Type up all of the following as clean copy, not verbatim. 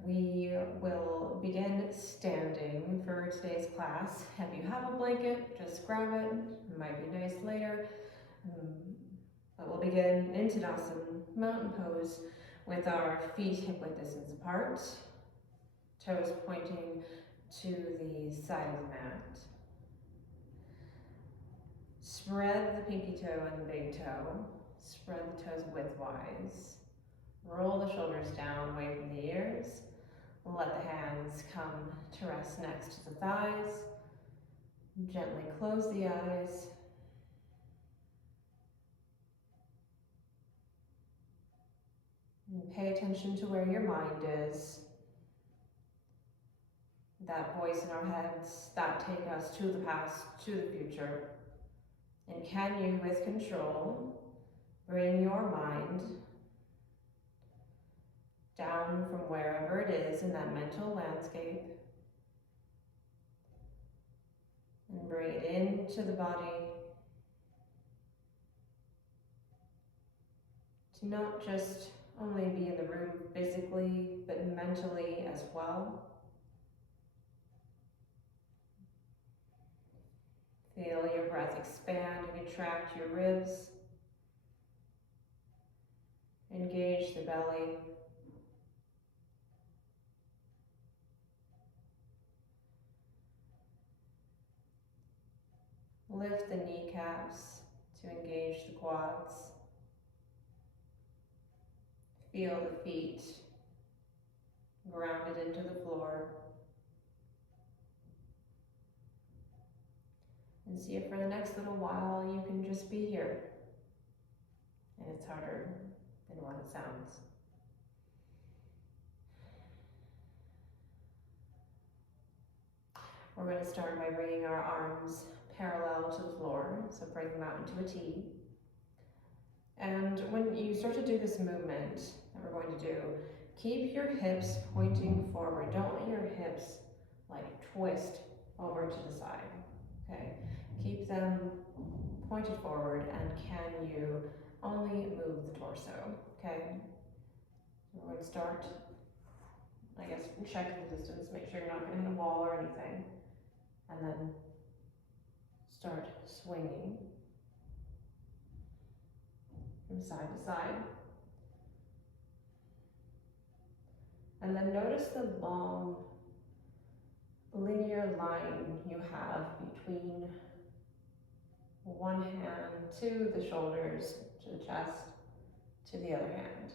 We will begin standing for today's class. If you have a blanket, just grab it. It might be nice later. But we'll begin in Tadasana, mountain pose, with our feet hip-width distance apart, toes pointing to the side of the mat. Spread the pinky toe and the big toe. Spread the toes widthwise. Roll the shoulders down away from the ears. Let the hands come to rest next to the thighs. Gently close the eyes. And pay attention to where your mind is. That voice in our heads that take us to the past, to the future. And can you, with control, bring your mind down from wherever it is in that mental landscape and bring it into the body to not just only be in the room physically, but mentally as well. Feel your breath expand and contract your ribs. Engage the belly. Lift the kneecaps to engage the quads. Feel the feet grounded into the floor. And see if for the next little while you can just be here. And it's harder than what it sounds. We're going to start by bringing our arms parallel to the floor, so bring them out into a T. And when you start to do this movement that we're going to do, keep your hips pointing forward. Don't let your hips like twist over to the side, okay? Keep them pointed forward, and can you only move the torso, okay? So we're going to start, I guess, check the distance, make sure you're not going to hit a wall or anything, and then start swinging from side to side. And then notice the long linear line you have between one hand to the shoulders, to the chest, to the other hand.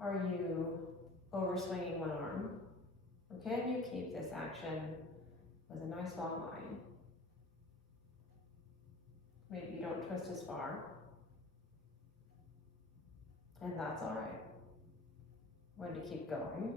Are you overswinging one arm? Or can you keep this action with a nice long line? Maybe you don't twist as far, and that's all right. We're going to keep going.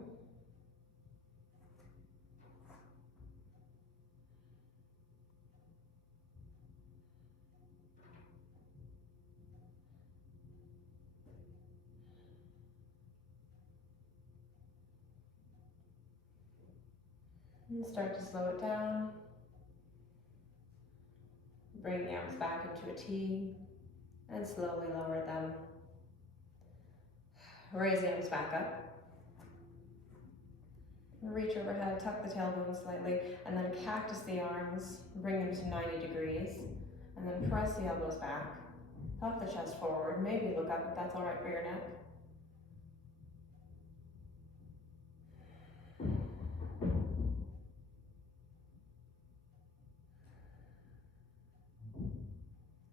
And start to slow it down. Bring the arms back into a T and slowly lower them. Raise the arms back up. Reach overhead, tuck the tailbone slightly, and then cactus the arms, bring them to 90 degrees, and then press the elbows back. Puff the chest forward, maybe look up if that's all right for your neck.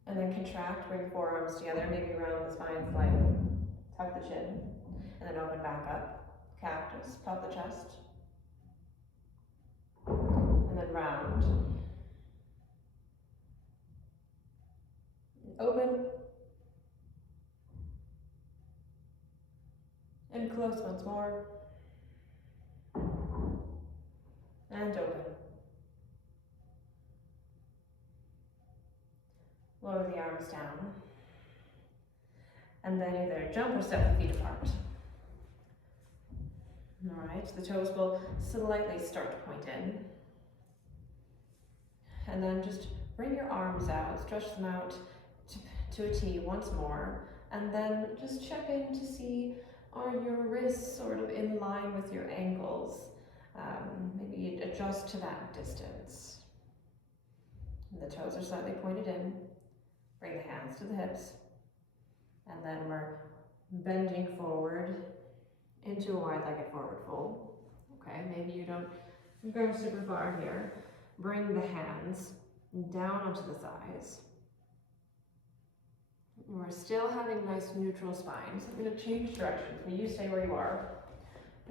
And then contract, bring the forearms together, maybe round the spine slightly. Tuck the chin, and then open back up. Cactus, puff the chest. And then round. Open. And close once more. And open. Lower the arms down. And then either jump or step the feet apart. All right, the toes will slightly start to point in. And then just bring your arms out, stretch them out to a T once more. And then just check in to see, Are your wrists sort of in line with your ankles? Maybe adjust to that distance. The toes are slightly pointed in. Bring the hands to the hips. And then we're bending forward into a wide-legged forward fold. Okay, maybe you don't go super far here. Bring the hands down onto the thighs. We're still having nice neutral spine, so I'm going to change directions, but you stay where you are,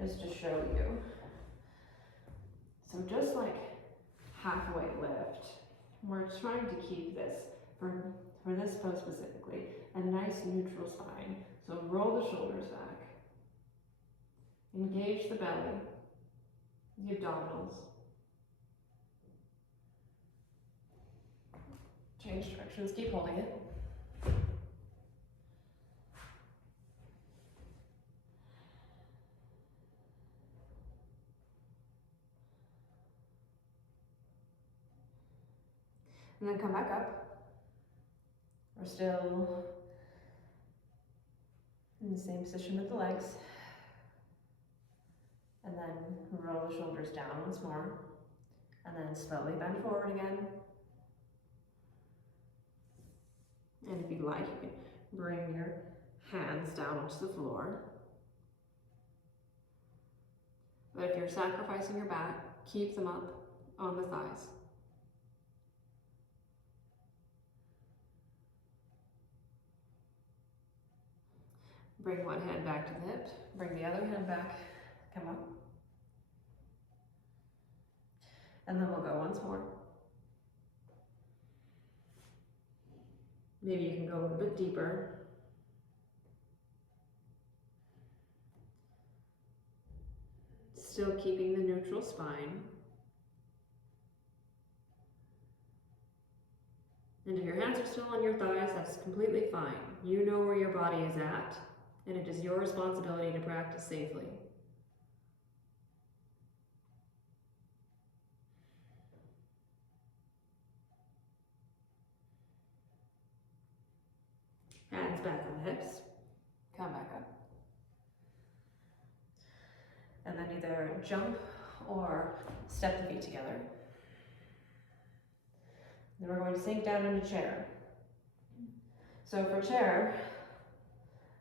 just to show you. So just like halfway lift, we're trying to keep this, for this pose specifically, a nice neutral spine. So roll the shoulders back, engage the belly, the abdominals. Change directions, keep holding it. And then come back up. We're still in the same position with the legs. And then roll the shoulders down once more. And then slowly bend forward again. And if you'd like, you can bring your hands down onto the floor. But if you're sacrificing your back, keep them up on the thighs. Bring one hand back to the hip, bring the other hand back, come up. And then we'll go once more. Maybe you can go a little bit deeper. Still keeping the neutral spine. And if your hands are still on your thighs, that's completely fine. You know where your body is at, and it is your responsibility to practice safely. Hands back on the hips. Come back up. And then either jump or step the feet together. Then we're going to sink down into chair. So for chair,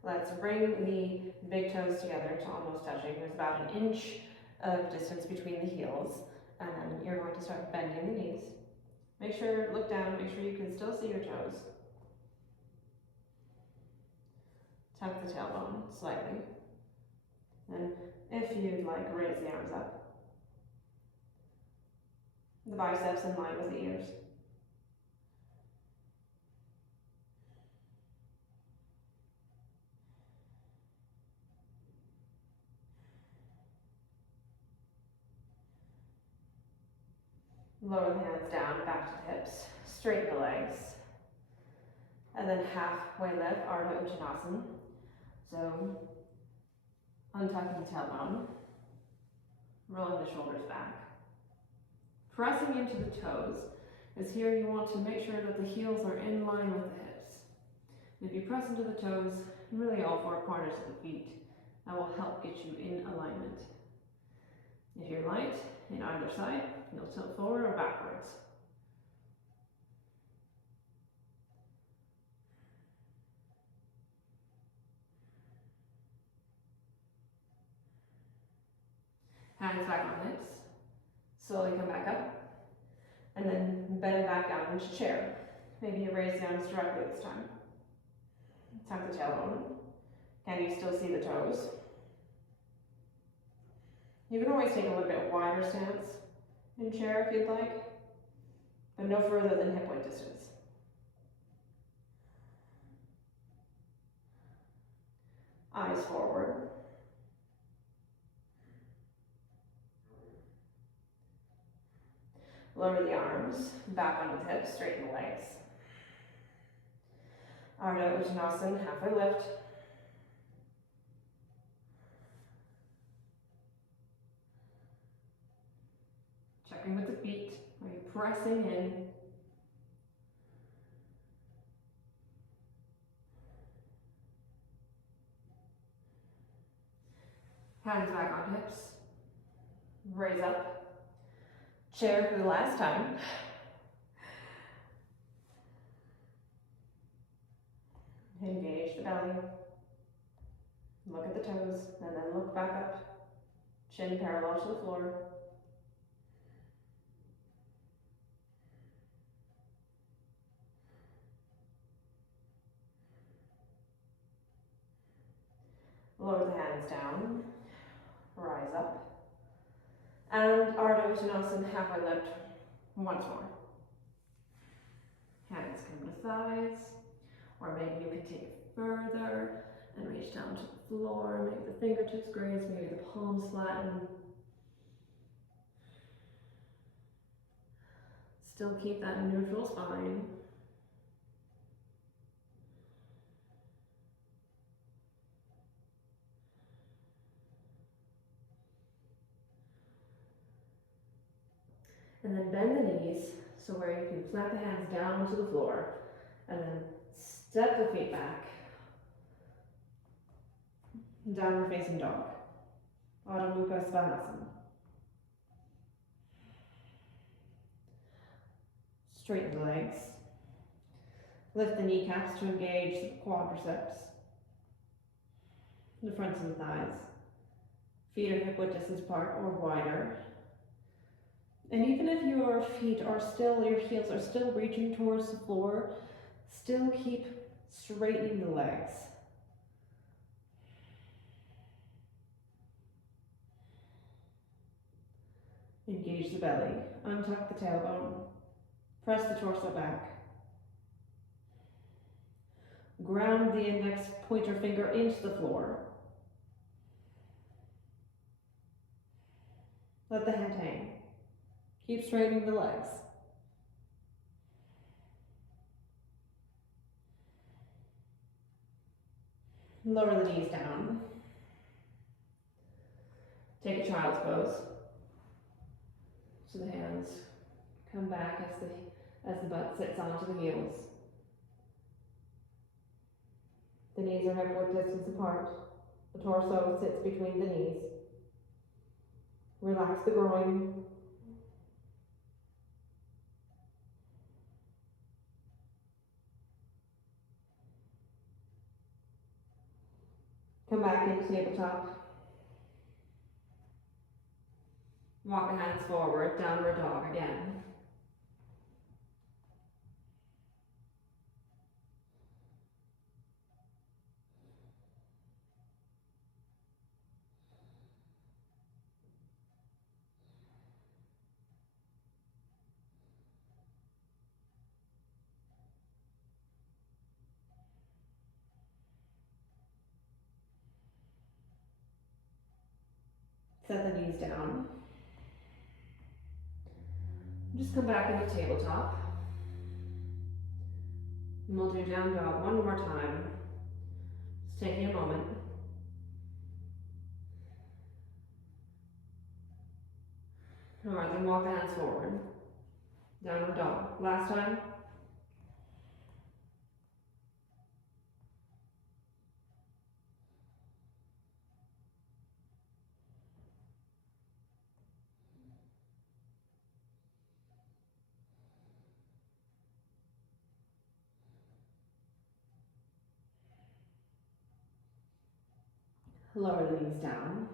let's bring the big toes together to almost touching. There's about an inch of distance between the heels. And then you're going to start bending the knees. Make sure, look down, make sure you can still see your toes. Tuck the tailbone slightly. And if you'd like, raise the arms up. The biceps in line with the ears. Lower the hands down, back to the hips. Straighten the legs. And then halfway lift, Ardha Uttanasana. So, untucking the tailbone. Rolling the shoulders back. Pressing into the toes, as here you want to make sure that the heels are in line with the hips. And if you press into the toes, really all four corners of the feet, that will help get you in alignment. If you're light, in either side, you'll tilt forward or backwards. Hands back on hips. Slowly come back up. And then bend back down into chair. Maybe you raise the arms directly this time. Tuck the tailbone. Can you still see the toes? You can always take a little bit wider stance in chair if you'd like, but no further than hip width distance. Eyes forward. Lower the arms, back onto the hips, straighten the legs. Ardha Uttanasana, halfway lift. Checking with the feet. Are you pressing in? Hands back on hips. Raise up. Chair for the last time. Engage the belly. Look at the toes, and then look back up. Chin parallel to the floor. Lower the hands down. Rise up. And Ardha Uttanasana, halfway lift, once more. Hands come to thighs, or maybe you can take it further and reach down to the floor. Maybe the fingertips graze, maybe the palms flatten. Still keep that neutral spine. And then bend the knees, so where you can flat the hands down to the floor, and then step the feet back. Downward facing dog. Adho Mukha Svanasana. Straighten the legs. Lift the kneecaps to engage the quadriceps, the fronts of the thighs. Feet are hip width distance apart or wider. And even if your feet are still, your heels are still reaching towards the floor, still keep straightening the legs. Engage the belly, untuck the tailbone, press the torso back. Ground the index pointer finger into the floor. Let the head hang. Keep straightening the legs. Lower the knees down. Take a child's pose. So the hands come back as the butt sits onto the heels. The knees are hip width distance apart. The torso sits between the knees. Relax the groin. Come back into tabletop. Walk the hands forward, downward dog again. Set the knees down. Just come back into tabletop. And we'll do down dog one more time. Just taking a moment. All right, then walk the hands forward. Downward dog. Last time. Lower the knees down.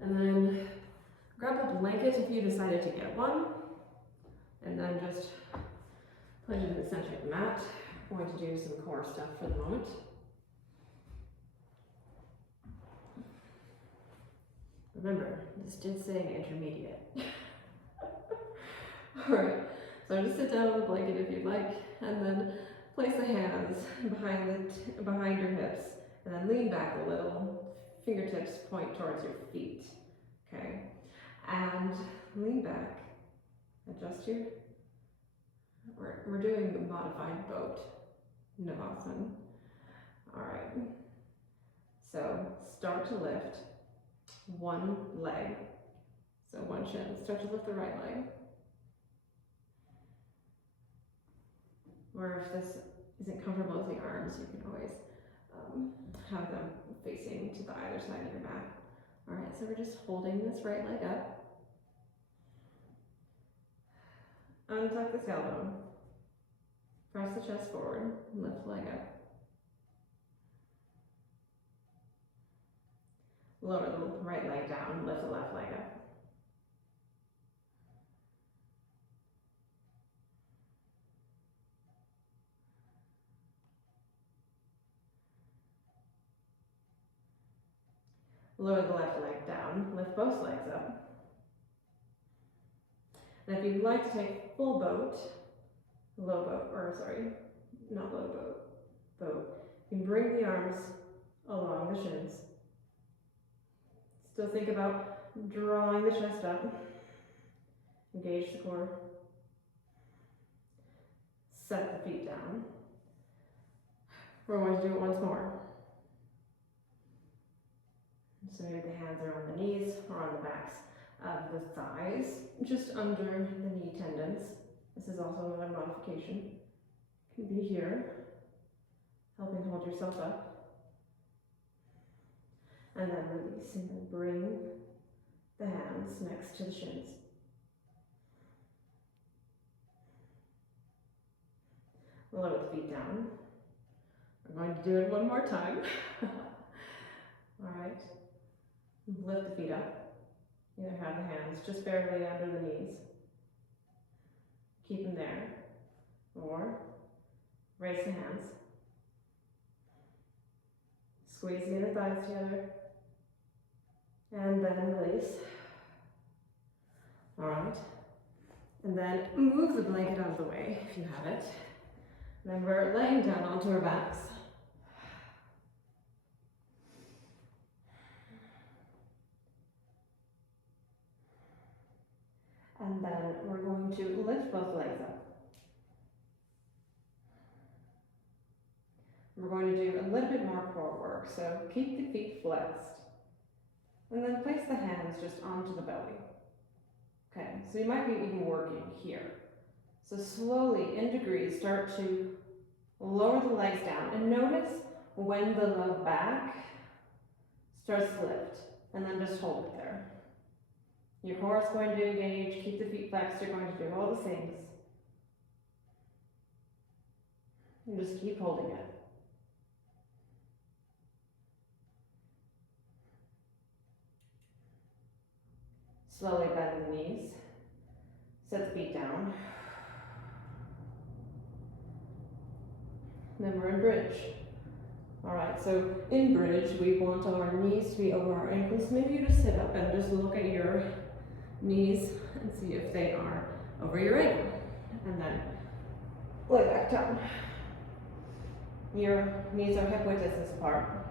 And then grab a blanket if you decided to get one. And then just put it in the center of the mat. I'm going to do some core stuff for the moment. Remember, this did say intermediate. Alright, so just sit down on the blanket if you'd like, and then place the hands behind your hips, and then lean back a little. Fingertips point towards your feet, okay? And lean back, adjust your, we're doing the modified boat, Navasana. Alright, so start to lift one leg, so one shin. Start to lift the right leg. Or if this isn't comfortable with the arms, you can always have them facing to the either side of your back. All right, so we're just holding this right leg up. Untuck the tailbone. Press the chest forward, lift the leg up. Lower the right leg down, lift the left leg up. Lower the left leg down, lift both legs up. And if you'd like to take full boat, not low boat, you can bring the arms along the shins. Still think about drawing the chest up. Engage the core. Set the feet down. We're going to do it once more. So maybe the hands are on the knees or on the backs of the thighs, just under the knee tendons. This is also another modification. It can be here, helping hold yourself up. And then release and then bring the hands next to the shins. Lower the feet down. We're going to do it one more time. All right. Lift the feet up. Either have the hands just barely under the knees. Keep them there. Or raise the hands. Squeeze the inner thighs together. And then release. All right. And then move the blanket out of the way if you have it. And then we're laying down onto our backs. And then we're going to lift both legs up. We're going to do a little bit more core work, so keep the feet flexed. And then place the hands just onto the belly. Okay, so you might be even working here. So slowly, in degrees, start to lower the legs down. And notice when the low back starts to lift. And then just hold it there. Your core is going to engage, keep the feet flexed, you're going to do all the things. And just keep holding it. Slowly bend the knees. Set the feet down. Then we're in bridge. All right, so in bridge, we want our knees to be over our ankles. Maybe you just sit up and just look at your knees and see if they are over your ankle. And then lay back down. Your knees are hip width distance apart.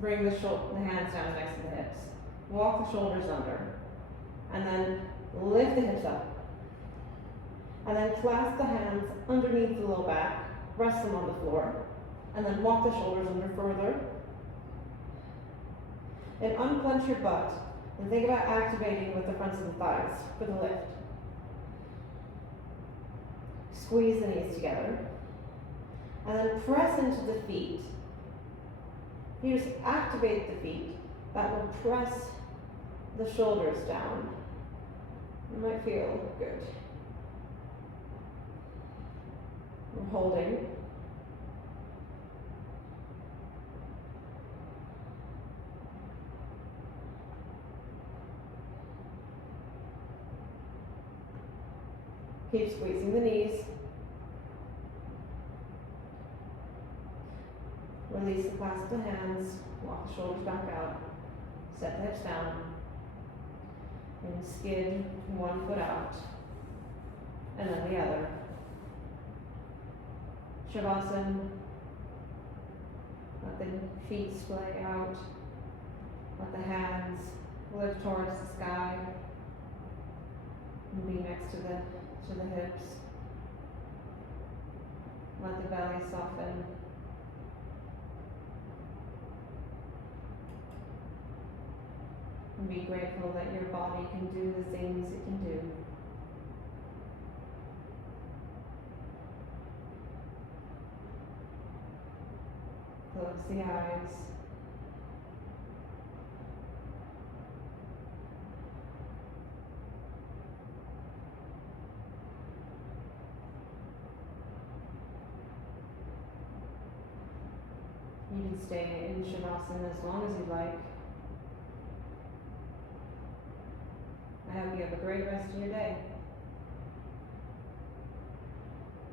Bring the hands down next to the hips. Walk the shoulders under. And then lift the hips up. And then clasp the hands underneath the low back. Rest them on the floor. And then walk the shoulders under further. And unclench your butt. And think about activating with the fronts of the thighs for the lift. Squeeze the knees together. And then press into the feet. You just activate the feet. That will press the shoulders down. You might feel good. We're holding. Keep squeezing the knees. Release the clasp of the hands. Walk the shoulders back out. Set the hips down. And skid one foot out. And then the other. Shavasana. Let the feet splay out. Let the hands lift towards the sky. And be next to the hips. Let the belly soften. And be grateful that your body can do the things it can do. Close the eyes. You can stay in Shavasana as long as you'd like. I hope you have a great rest of your day.